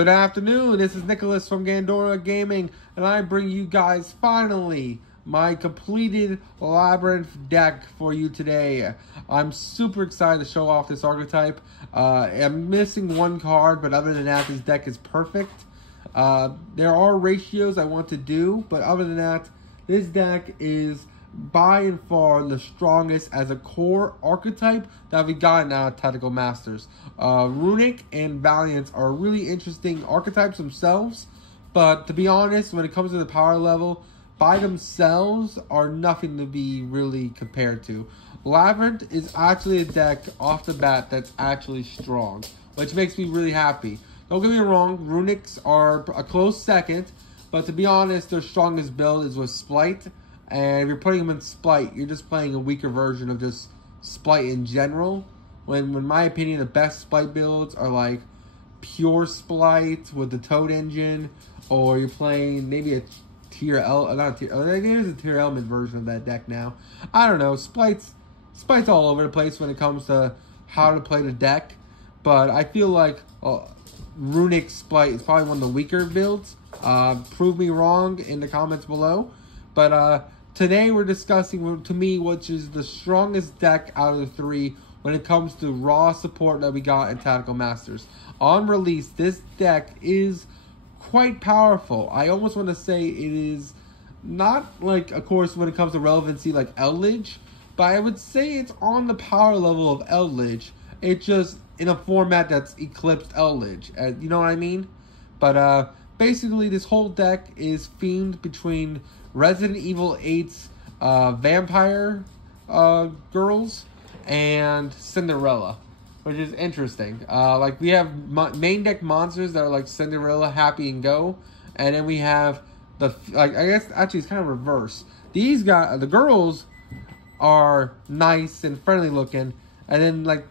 Good afternoon, this is Nicholas from Gandora Gaming, and I bring you guys finally my completed Labyrinth deck for you today. I'm super excited to show off this archetype. I'm missing one card, but other than that, this deck is perfect. There are ratios I want to do, but other than that, this deck is by and far the strongest as a core archetype that we've gotten out of Tactical Masters. Runic and Valiant are really interesting archetypes themselves, but to be honest, when it comes to the power level, by themselves are nothing to be really compared to. Labyrinth is actually a deck off the bat that's actually strong, which makes me really happy. Don't get me wrong, Runics are a close second, but to be honest, their strongest build is with Splight. And if you're putting them in Splight, you're just playing a weaker version of just Splight in general. When in my opinion, the best Splight builds are like pure Splight with the Toad engine, or you're playing maybe a tier L, not a tier. There's a tier element version of that deck now. I don't know. Splight's all over the place when it comes to how to play the deck, but I feel like Runic Splight is probably one of the weaker builds. Prove me wrong in the comments below, but today we're discussing, to me, which is the strongest deck out of the three when it comes to raw support that we got in Tactical Masters. On release, this deck is quite powerful. I almost want to say it is not like, of course, when it comes to relevancy like Eldritch, but I would say it's on the power level of Eldritch. It's just in a format that's eclipsed Eldritch. You know what I mean? But basically, this whole deck is themed between Resident Evil 8's vampire girls and Cinderella, which is interesting. Like, we have main deck monsters that are like Cinderella, Happy, and Go, and then we have the, like, I guess actually it's kind of reverse. These guys, the girls, are nice and friendly looking, and then like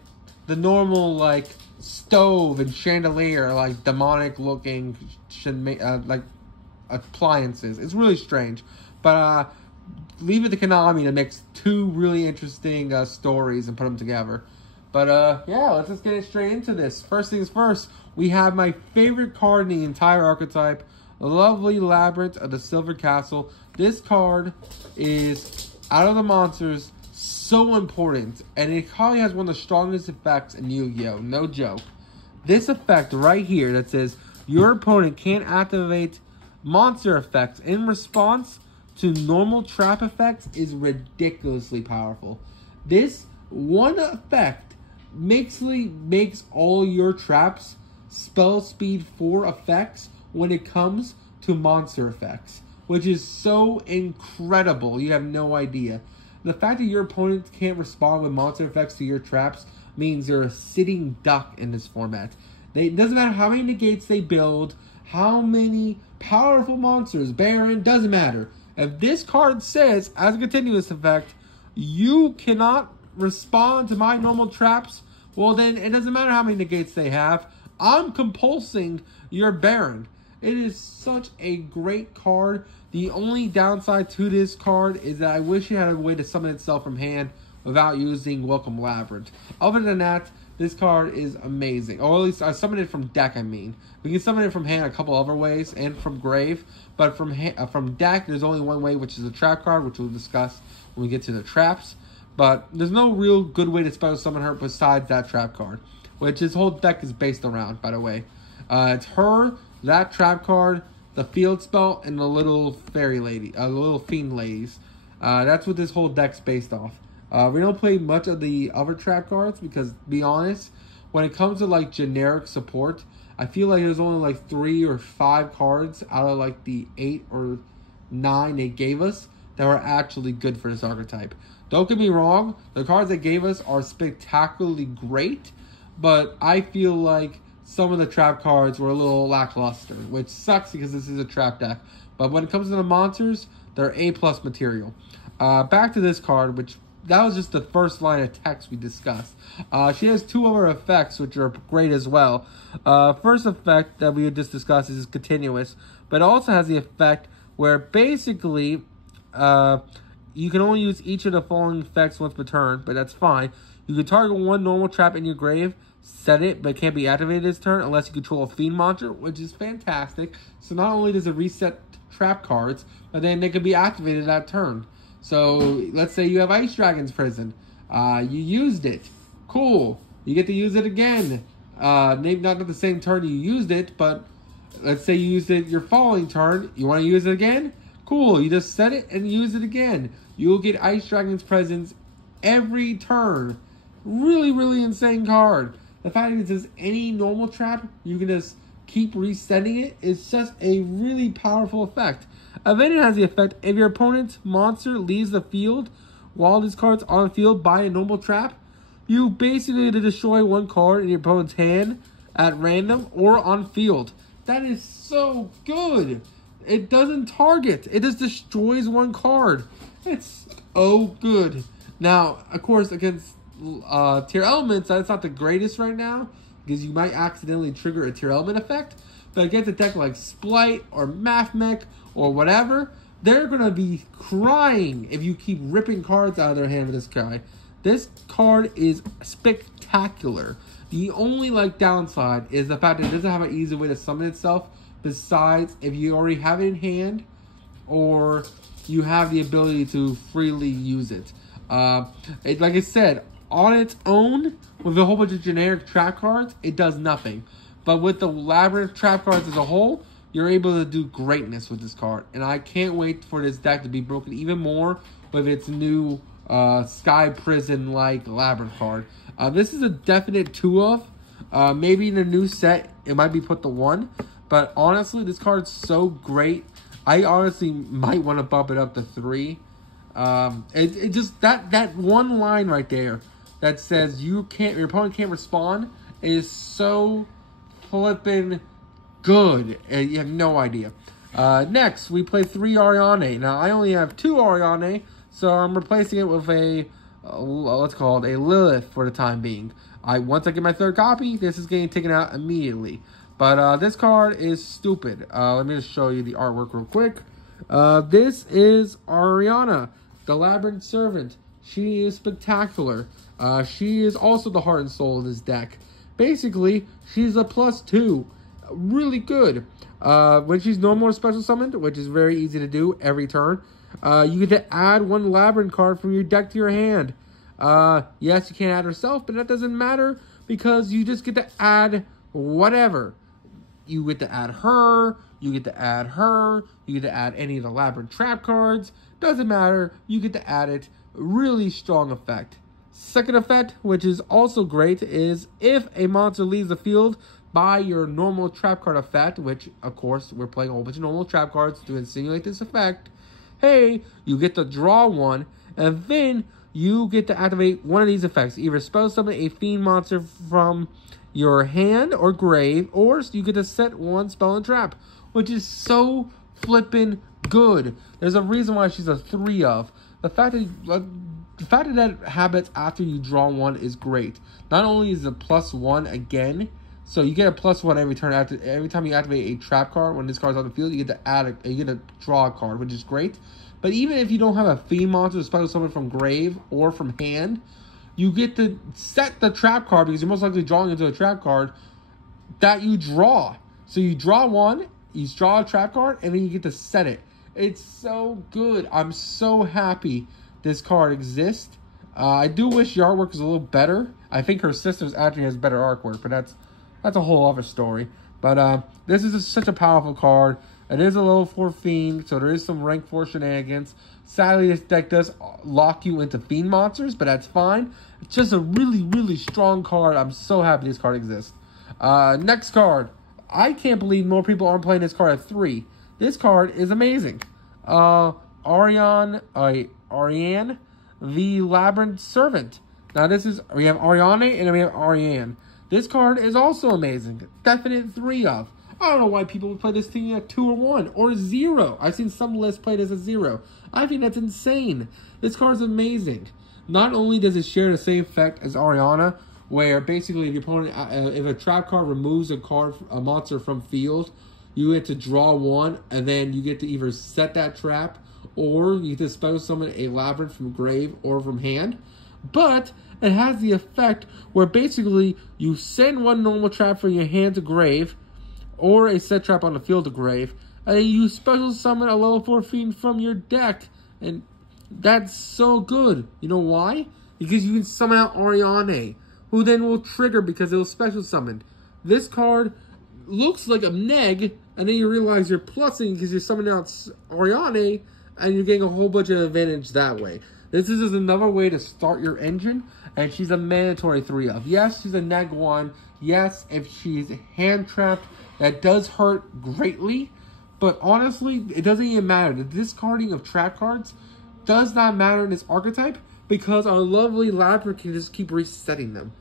the normal like stove and chandelier are like demonic looking like appliances. It's really strange, but leave it to Konami to mix two really interesting stories and put them together. But yeah, let's just get straight into this. First things first, we have my favorite card in the entire archetype, lovely Labyrinth of the Silver Castle. This card is, out of the monsters, so important, and it probably has one of the strongest effects in Yu-Gi-Oh! No joke. This effect right here that says your opponent can't activate monster effects in response to normal trap effects is ridiculously powerful. This one effect makes all your traps spell speed 4 effects when it comes to monster effects, which is so incredible. You have no idea. The fact that your opponent can't respond with monster effects to your traps means they're a sitting duck in this format. It doesn't matter how many negates they build, how many powerful monsters, Baron, doesn't matter. If this card says, as a continuous effect, you cannot respond to my normal traps, well then it doesn't matter how many negates they have. I'm compulsing your Baron. It is such a great card. The only downside to this card is that I wish it had a way to summon itself from hand without using Welcome Labyrinth. Other than that, this card is amazing. Or at least I summoned it from deck, I mean. We can summon it from hand a couple other ways and from grave. But from deck, there's only one way, which is a trap card, which we'll discuss when we get to the traps. But there's no real good way to special summon her besides that trap card, which this whole deck is based around, by the way. It's her, that trap card, the field spell, and the little fairy lady, the little fiend ladies. That's what this whole deck's based off. We don't play much of the other trap cards because, to be honest, when it comes to like generic support, I feel like there's only like 3 or 5 cards out of like the 8 or 9 they gave us that were actually good for this archetype. Don't get me wrong, the cards they gave us are spectacularly great, but I feel like some of the trap cards were a little lackluster, which sucks because this is a trap deck. But when it comes to the monsters, they're A+ material. Back to this card, which that was just the first line of text we discussed. She has 2 other effects, which are great as well. First effect that we would just discuss is continuous, but also has the effect where basically you can only use each of the following effects once per turn, but that's fine. You can target one normal trap in your grave, set it, but it can't be activated this turn unless you control a Fiend monster, which is fantastic. So not only does it reset trap cards, but then they can be activated that turn. So let's say you have Ice Dragon's Prison. You used it. Cool. You get to use it again. Maybe not at the same turn you used it, but let's say you used it your following turn. You want to use it again? Cool. You just set it and use it again. You'll get Ice Dragon's Presence every turn. Really, really insane card. The fact that it says any normal trap, you can just keep resetting it. It's just a really powerful effect. Then it has the effect, if your opponent's monster leaves the field while this card's on the field by a normal trap, you basically have to destroy one card in your opponent's hand at random or on field. That is so good. It doesn't target. It just destroys one card. It's so good. Now, of course, against tier elements, that's not the greatest right now because you might accidentally trigger a tier element effect. But against a deck like Splight or Math Mech or whatever, they're going to be crying if you keep ripping cards out of their hand with this guy. This card is spectacular. The only downside is the fact that it doesn't have an easy way to summon itself besides if you already have it in hand or you have the ability to freely use it. Like I said, on its own, with a whole bunch of generic trap cards, it does nothing. But with the Labyrinth trap cards as a whole, you're able to do greatness with this card. And I can't wait for this deck to be broken even more with its new Sky Prison-like Labyrinth card. This is a definite 2 of. Maybe in a new set, it might be put to 1. But honestly, this card's so great. I honestly might want to bump it up to 3. It just that one line right there that says your opponent can't respond is so flippin' good. You have no idea. Next, we play 3 Ariane. Now, I only have 2 Ariane, so I'm replacing it with a, let's call it a Lilith for the time being. Once I get my 3rd copy, this is getting taken out immediately. But this card is stupid. Let me just show you the artwork real quick. This is Ariana, the Labyrinth Servant. She is spectacular. She is also the heart and soul of this deck. Basically, she's a +2. Really good. When she's normal or special summoned, which is very easy to do every turn, you get to add 1 Labyrinth card from your deck to your hand. Yes, you can't add herself, but that doesn't matter because you just get to add whatever. You get to add her, you get to add her, you get to add any of the Labyrinth trap cards. Doesn't matter, you get to add it. Really strong effect. Second effect, which is also great, is if a monster leaves the field by your normal trap card effect, which, of course, we're playing a whole bunch of normal trap cards to insinuate this effect, hey, you get to draw 1, and then you get to activate one of these effects. Either spell summon a Fiend monster from your hand or grave, or you get to set 1 spell and trap, which is so flippin' good. There's a reason why she's a 3 of. The fact that habits after you draw 1 is great. Not only is it +1 again, so you get a +1 every turn every time you activate a trap card. When this card's on the field, you get to draw a card, which is great. But even if you don't have a Fiend monster special summon from grave or from hand, you get to set the trap card because you're most likely drawing into a trap card that you draw. So you draw 1, you draw a trap card, and then you get to set it. It's so good. I'm so happy this card exists. I do wish the artwork was a little better. I think her sister's actually has better artwork, but that's a whole other story. But this is such a powerful card. It is a level 4 Fiend, so there is some rank 4 shenanigans. Sadly, this deck does lock you into Fiend monsters, but that's fine. It's just a really, really strong card. I'm so happy this card exists. Next card. I can't believe more people aren't playing this card at 3. This card is amazing. Ariane, the Labyrinth Servant. Now we have Ariane and then we have Ariane. This card is also amazing. Definite 3 of. I don't know why people would play this thing at 2 or 1 or 0. I've seen some lists play this at 0. I think that's insane. This card is amazing. Not only does it share the same effect as Ariana, where basically if your opponent, if a trap card removes a monster from field, you get to draw 1, and then you get to either set that trap, or you get to special summon a Labyrinth from grave or from hand. But it has the effect where basically you send one normal trap from your hand to grave, or a set trap on the field to grave, and then you special summon a level 4 fiend from your deck. And that's so good. You know why? Because you can summon out Ariane, who then will trigger because it will special summon. This card looks like a neg, and then you realize you're plussing because you're summoning out Ariane, and you're getting a whole bunch of advantage that way. This is just another way to start your engine, and she's a mandatory 3-of. Yes, she's a neg 1. Yes, if she's hand trapped, that does hurt greatly. But honestly, it doesn't even matter. The discarding of trap cards does not matter in this archetype because our lovely Labyrinth can just keep resetting them.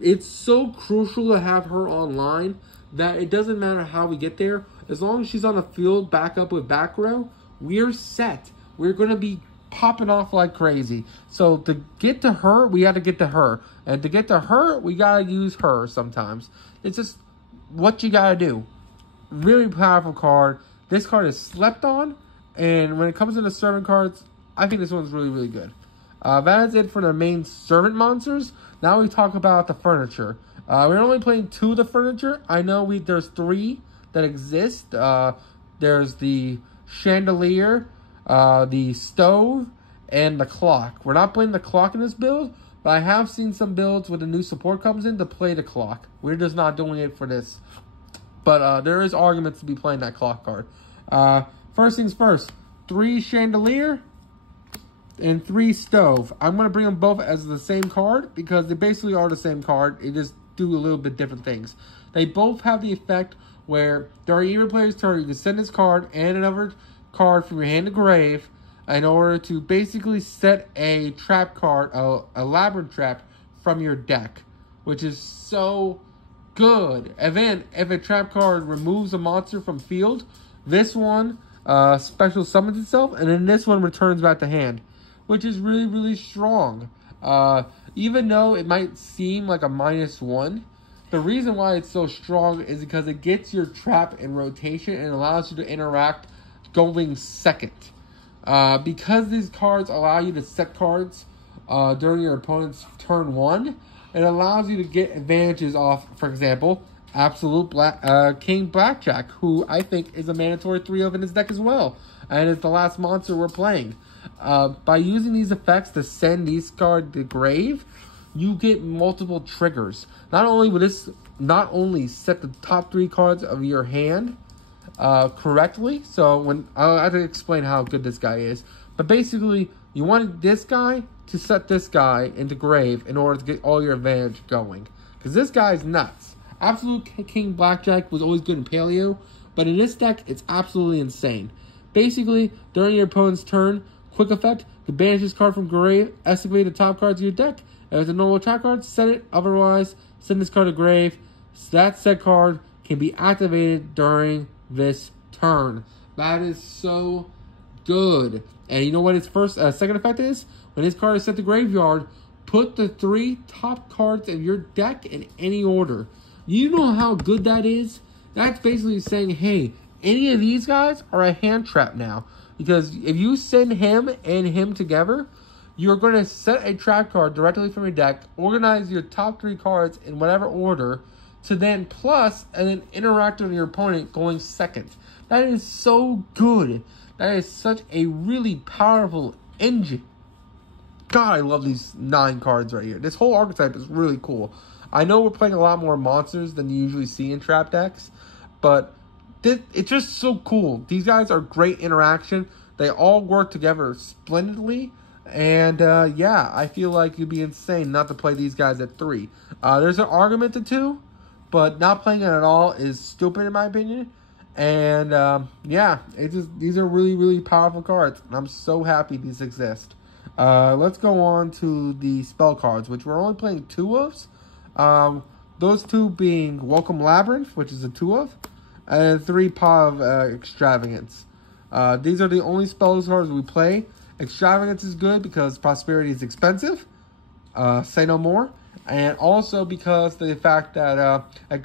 It's so crucial to have her online that it doesn't matter how we get there. As long as she's on the field back up with back row, we're set. We're going to be popping off like crazy. So to get to her, we got to get to her. And to get to her, we got to use her sometimes. It's just what you got to do. Really powerful card. This card is slept on. And when it comes to the servant cards, I think this one's really, really good. That is it for the main servant monsters. Now we talk about the furniture. We're only playing 2 of the furniture. I know there's 3 that exist. There's the chandelier, the stove, and the clock. We're not playing the clock in this build, but I have seen some builds where the new support comes in to play the clock. We're just not doing it for this. But there is arguments to be playing that clock card. First things first, 3 chandelier and 3 stove. I'm going to bring them both as the same card because they basically are the same card. They just do a little bit different things. They both have the effect where during either player's turn, you can send this card and another card from your hand to grave in order to basically set a trap card, a labyrinth trap from your deck, which is so good. And then if a trap card removes a monster from field, this one special summons itself, and then this one returns back to hand, which is really, really strong. Even though it might seem like a -1, the reason why it's so strong is because it gets your trap in rotation and allows you to interact going second. Because these cards allow you to set cards during your opponent's turn 1, it allows you to get advantages off, for example, Absolute King Blackjack, who I think is a mandatory 3-of in his deck as well, and is the last monster we're playing. By using these effects to send these cards to grave, you get multiple triggers. Not only will this not only set the top 3 cards of your hand correctly, so when I'll have to explain how good this guy is, but basically you want this guy to set this guy into grave in order to get all your advantage going, because this guy is nuts. Absolute King Blackjack was always good in Paleo, but in this deck it's absolutely insane. Basically, during your opponent's turn, quick effect, to banish this card from grave, escalate the top cards of your deck. If it's a normal trap card, set it. Otherwise, send this card to grave. So that set card can be activated during this turn. That is so good. And you know what its second effect is? When this card is set to graveyard, put the 3 top cards of your deck in any order. You know how good that is? That's basically saying, hey, any of these guys are a hand trap now. Because if you send him and him together, you're going to set a trap card directly from your deck, organize your top 3 cards in whatever order, to then plus and then interact with your opponent going second. That is so good. That is such a really powerful engine. God, I love these 9 cards right here. This whole archetype is really cool. I know we're playing a lot more monsters than you usually see in trap decks, but it's just so cool. These guys are great interaction. They all work together splendidly. And yeah, I feel like you'd be insane not to play these guys at 3. There's an argument to 2, but not playing it at all is stupid in my opinion. And yeah, these are really, really powerful cards. And I'm so happy these exist. Let's go on to the spell cards, which we're only playing 2 of. Those 2 being Welcome Labyrinth, which is a 2 of, and 3 Paw of Extravagance. These are the only spell cards we play. Extravagance is good because Prosperity is expensive. Say no more. And also because the fact that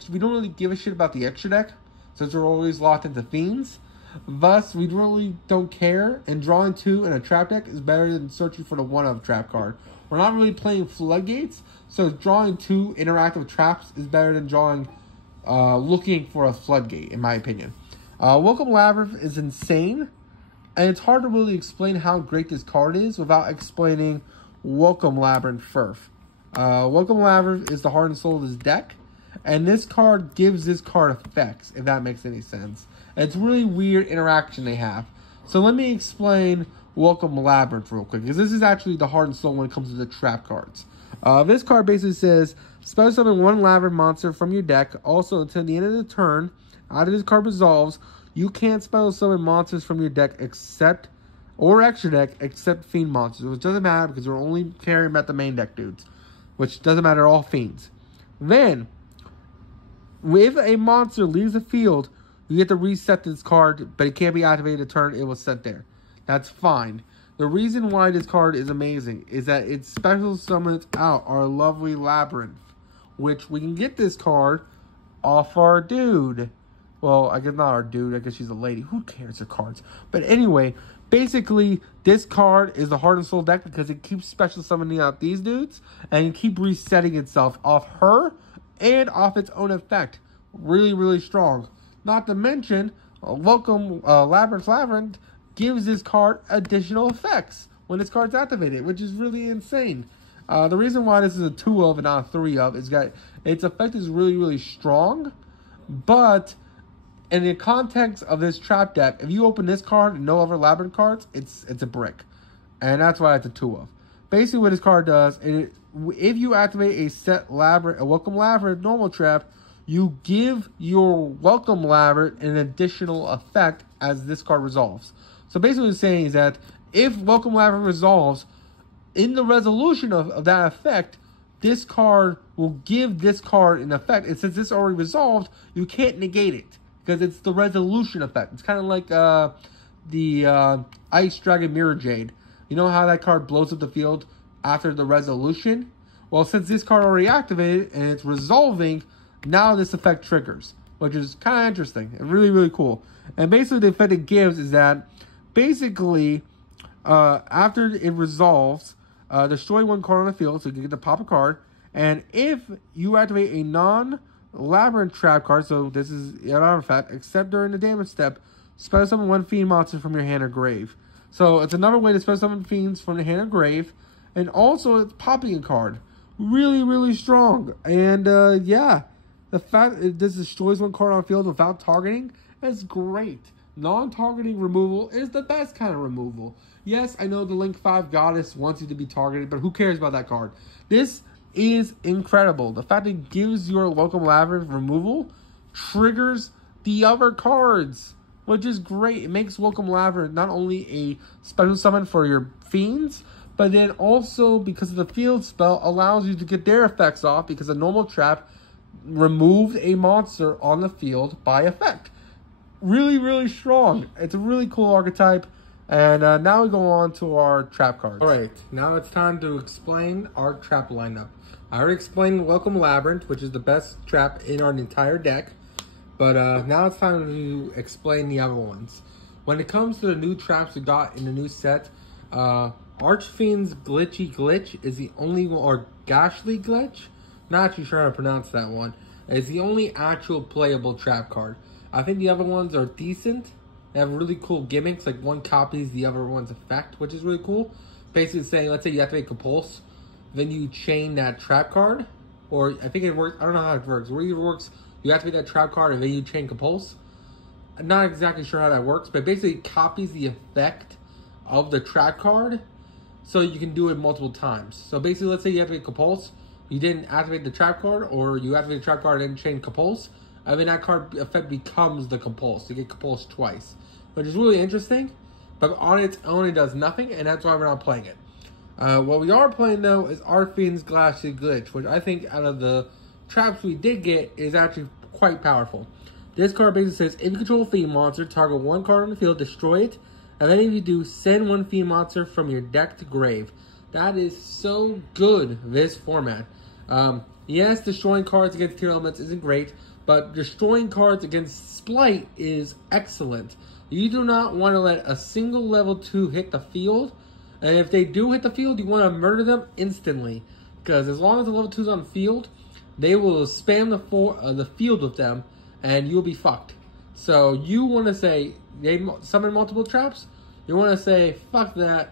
we don't really give a shit about the extra deck, since we're always locked into Fiends. Thus, we really don't care, and drawing 2 in a trap deck is better than searching for the 1-of trap card. we're not really playing floodgates, so drawing 2 interactive traps is better than looking for a floodgate, in my opinion. Welcome Labyrinth is insane, and it's hard to really explain how great this card is without explaining Welcome Labyrinth first. Welcome Labyrinth is the heart and soul of this deck, and this card gives this card effects, if that makes any sense. And it's really weird interaction they have. So let me explain Welcome Labyrinth real quick, because this is actually the heart and soul when it comes to the trap cards. This card basically says, special summon 1 Labyrinth monster from your deck. Also, until the end of the turn, after this card resolves, you can't special summon monsters from your deck or extra deck except fiend monsters, which doesn't matter because we're only carrying at the main deck dudes, which doesn't matter, all fiends. Then, if a monster leaves the field, you get to reset this card, but it can't be activated a turn it was set there. That's fine. The reason why this card is amazing is that it special summons out our lovely Labyrinth, which we can get this card off our dude. Well, I guess not our dude, I guess she's a lady. Who cares her cards? But anyway, basically, this card is the heart and soul deck because it keeps special summoning out these dudes and it keeps resetting itself off her and off its own effect. Really, really strong. Not to mention, Welcome Labyrinth gives this card additional effects when this card's activated, which is really insane. The reason why this is a 2 of and not a 3 of is that its effect is really, really strong, but in the context of this trap deck, if you open this card and no other Labyrinth cards, it's a brick. And that's why it's a 2 of. Basically what this card does, if you activate a Welcome Labyrinth normal trap, you give your Welcome Labyrinth an additional effect as this card resolves. So basically what it's saying is that if Welcome Labyrinth resolves, in the resolution of that effect, this card will give this card an effect. And since this already resolved, you can't negate it because it's the resolution effect. It's kind of like the Ice Dragon Mirror Jade. You know how that card blows up the field after the resolution? Well, since this card already activated and it's resolving, now this effect triggers, which is kind of interesting and really, really cool. And basically the effect it gives is that basically after it resolves, destroy 1 card on the field, so you can get to pop a card. And if you activate a non-Labyrinth trap card, so this is an artifact, except during the damage step, special summon 1 fiend monster from your hand or grave. So it's another way to special summon fiends from the hand or grave. And also it's popping a card. Really, really strong. And yeah, the fact this destroys 1 card on the field without targeting is great. Non-targeting removal is the best kind of removal. Yes, I know the Link 5 Goddess wants you to be targeted, but who cares about that card? This is incredible. The fact that it gives your Welcome Labyrinth removal triggers the other cards, which is great. It makes Welcome Labyrinth not only a special summon for your fiends, but then also, because of the field spell, allows you to get their effects off because a normal trap removed a monster on the field by effect. Really, really strong. It's a really cool archetype. And now we go on to our trap cards. Alright, now it's time to explain our trap lineup. I already explained Welcome Labyrinth, which is the best trap in our entire deck. But now it's time to explain the other ones. When it comes to the new traps we got in the new set, Archfiend's Glitchy Glitch is the only one, or Gashly Glitch? Not actually sure how to pronounce that one. It's the only actual playable trap card. I think the other ones are decent. They have really cool gimmicks, like one copies the other one's effect, which is really cool. Basically saying, let's say you activate Compulse, then you chain that trap card, or I think it works, I don't know how it works. It either works, you activate that trap card and then you chain Compulse. I'm not exactly sure how that works, but basically it copies the effect of the trap card, so you can do it multiple times. So basically, let's say you activate Compulse, you didn't activate the trap card, or you activate the trap card and then chain Compulse, I mean, that card effect becomes the Compulse. You get Compulse twice, which is really interesting. But on its own, it does nothing, and that's why we're not playing it. What we are playing, though, is Archfiend's Gashly Glitch, which I think out of the traps we did get is actually quite powerful. This card basically says, if you control a Fiend monster, target 1 card on the field, destroy it, and then if you do, send 1 Fiend monster from your deck to grave. That is so good, this format. Yes, destroying cards against tier elements isn't great, but destroying cards against Splight is excellent. You do not want to let a single level 2 hit the field And if they do hit the field, you want to murder them instantly. Because as long as the level 2's on the field, they will spam the field with them, and you'll be fucked. So you want to say, they summon multiple traps, you want to say, fuck that,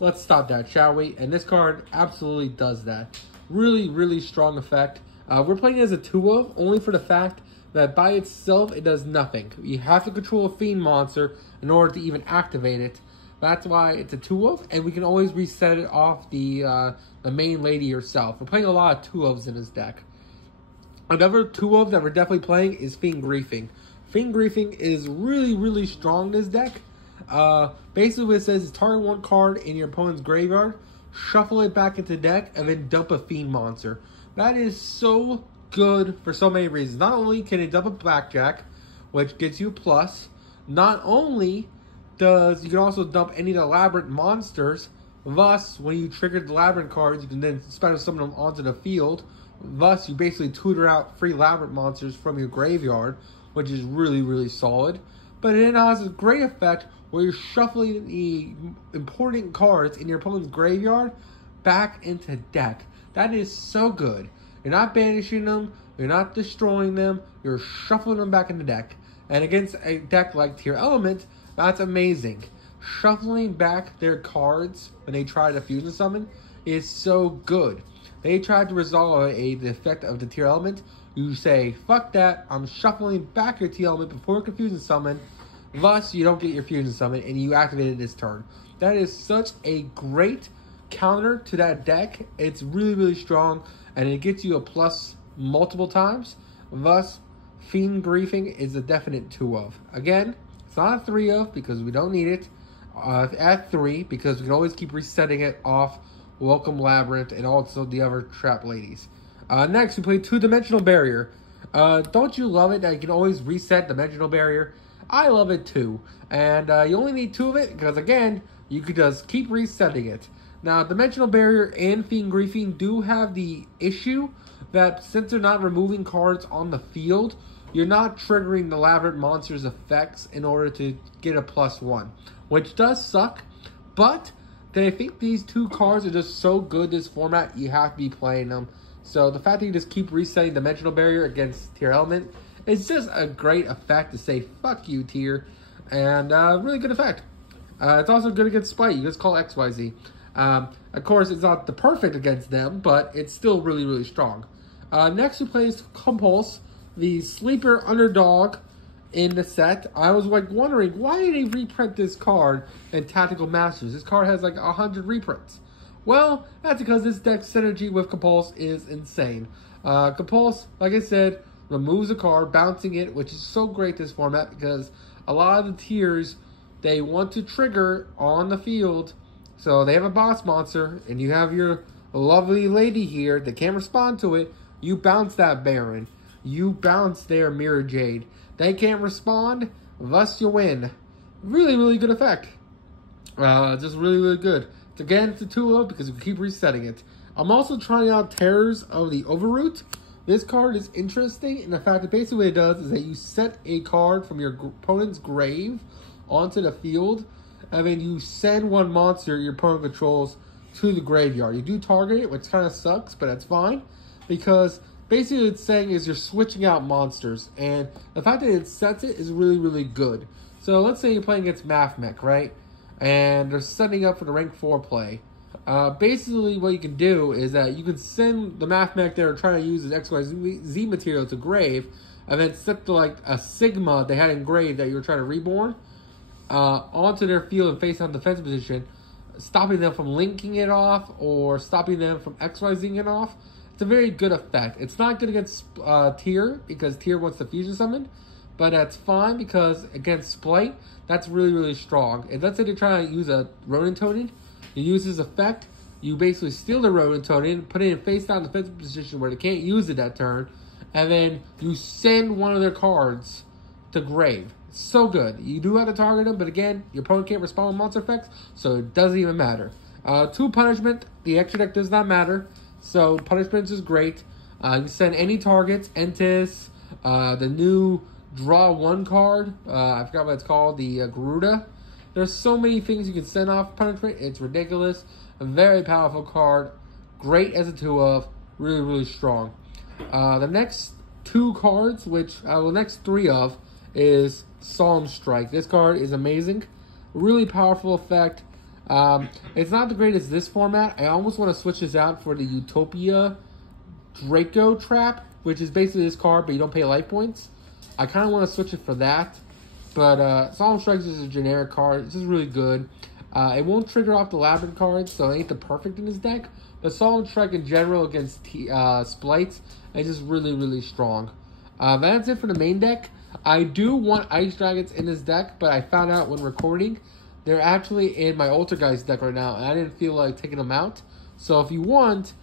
let's stop that, shall we? And this card absolutely does that. Really, really strong effect. We're playing it as a 2-of, only for the fact that by itself, it does nothing. You have to control a Fiend monster in order to even activate it. That's why it's a 2-of, and we can always reset it off the main lady herself. We're playing a lot of 2-ofs in this deck. Another 2-of that we're definitely playing is Fiend Griefing. Fiend Griefing is really, really strong in this deck. Basically what it says is target one card in your opponent's graveyard, shuffle it back into deck, and then dump a Fiend monster. That is so good for so many reasons. Not only can it dump a Blackjack, which gets you a plus, not only you can also dump any of the Labyrinth monsters. Thus, when you trigger the Labyrinth cards, you can then special summon them onto the field. Thus, you basically tutor out free Labyrinth monsters from your graveyard, which is really, really solid. But it has a great effect where you're shuffling the important cards in your opponent's graveyard back into deck. That is so good. You're not banishing them, you're not destroying them, you're shuffling them back into deck. And against a deck like Tear Element, that's amazing. Shuffling back their cards when they try to fusion summon is so good. They tried to resolve the effect of the Tear Element. You say, fuck that, I'm shuffling back your Tear Element before fusion summon. Thus, you don't get your fusion summon and you activate it this turn. That is such a great counter to that deck. It's really, really strong and it gets you a plus multiple times. Thus, Fiend Griefing is a definite 2-of. Again, it's not a 3-of because we don't need it. At 3 because we can always keep resetting it off Welcome Labyrinth and also the other trap ladies. Next, we play Two-Dimensional Barrier. Don't you love it that you can always reset Dimensional Barrier? I love it too. And you only need 2 of it because, again, you could just keep resetting it. Now, Dimensional Barrier and Fiend Griefing do have the issue that since they're not removing cards on the field, you're not triggering the Labyrinth monster's effects in order to get a +1, which does suck. But I think these 2 cards are just so good this format, you have to be playing them. So the fact that you just keep resetting Dimensional Barrier against Tear Element, it's just a great effect to say, fuck you, Tear. And really good effect. It's also good against Spite. You just call XYZ. Of course, it's not the perfect against them, but it's still really, really strong. Next, we play Compulse, the sleeper underdog in the set. I was like wondering, why did they reprint this card in Tactical Masters? This card has like 100 reprints. Well, that's because this deck's synergy with Compulse is insane. Compulse, like I said, removes a card, bouncing it, which is so great this format because a lot of the tiers, they want to trigger on the field. So they have a boss monster, and you have your lovely lady here that can't respond to it. You bounce that Baron. You bounce their Mirror Jade. They can't respond, thus you win. Really, really good effect. Just really, really good. Again, it's a 2-of because we keep resetting it. I'm also trying out Terrors of the Overroot. This card is interesting in the fact that basically what it does is that you set a card from your opponent's grave onto the field, and then you send one monster your opponent controls to the graveyard. You do target it, which kind of sucks, but that's fine, because basically what it's saying is you're switching out monsters, and the fact that it sets it is really, really good. So let's say you're playing against Mathmech, right? And they're setting up for the rank 4 play. Basically what you can do is that you can send the Mathmech they're trying to use as XYZ material to grave, and then set the, like, a Sigma they had in grave that you were trying to reborn onto their field and face on defense position, stopping them from linking it off or stopping them from XYZing it off. It's a very good effect. It's not good against Tier because Tier wants the fusion summon, but that's fine because against Splite, that's really, really strong. And let's say they're trying to use a Ronin Tonin, you use his effect, you basically steal the Ronin Tonin, put it in face down defensive position where they can't use it that turn, and then you send one of their cards to grave. It's so good. You do have to target them, but again, your opponent can't respond with monster effects, so it doesn't even matter. 2 punishment, the extra deck does not matter, so punishments is great. You send any targets, Entis, the new draw 1 card, I forgot what it's called, the Garuda. There's so many things you can send off Penetrate. It's ridiculous. A very powerful card. Great as a 2-of. Really, really strong. The next 2 cards, which the next 3 of, is Solemn Strike. This card is amazing. Really powerful effect. It's not the greatest this format. I almost want to switch this out for the Utopia Draco Trap, which is basically this card, but you don't pay life points. I kind of want to switch it for that. But Solemn Strike is just a generic card. It's just really good. It won't trigger off the Labyrinth cards, so it ain't the perfect in this deck. But Solemn Strike in general against Splites is just really, really strong. That's it for the main deck. I do want Ice Dragons in this deck, but I found out when recording, they're actually in my Altergeist deck right now, and I didn't feel like taking them out. So if you want,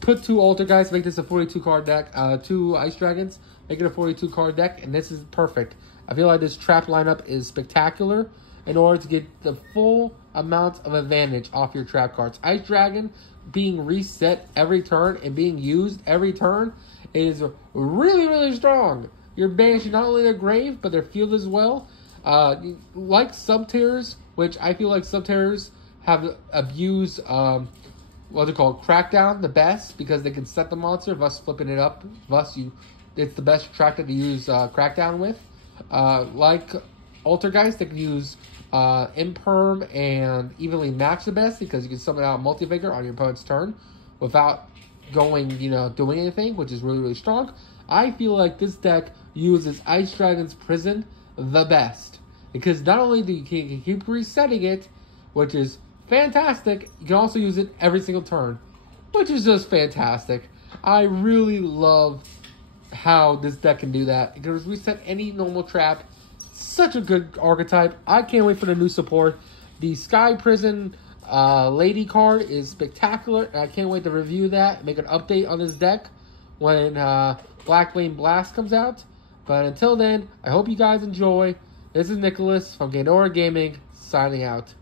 put 2 Altergeists, make this a 42 card deck, 2 Ice Dragons, make it a 42 card deck, and this is perfect. I feel like this trap lineup is spectacular in order to get the full amount of advantage off your trap cards. Ice Dragon being reset every turn and being used every turn is really, really strong. You're banishing not only their grave, but their field as well. Like Subterrors, which I feel like Subterrors have abused, what's it called, Crackdown the best, because they can set the monster, thus flipping it up. Thus, it's the best track to use Crackdown with. Like Altergeist, they can use Imperm and Evenly Match the best, because you can summon out Multi-Vigor on your opponent's turn without going, doing anything, which is really, really strong. I feel like this deck uses Ice Dragon's Prison the best, because not only do you keep resetting it, which is fantastic, you can also use it every single turn, which is just fantastic. I really love how this deck can do that. It can reset any normal trap. Such a good archetype. I can't wait for the new support. The Sky Prison Lady card is spectacular, and I can't wait to review that, make an update on this deck when Black Flame Blast comes out. But until then, I hope you guys enjoy. This is Nicholas from Gandora Gaming, signing out.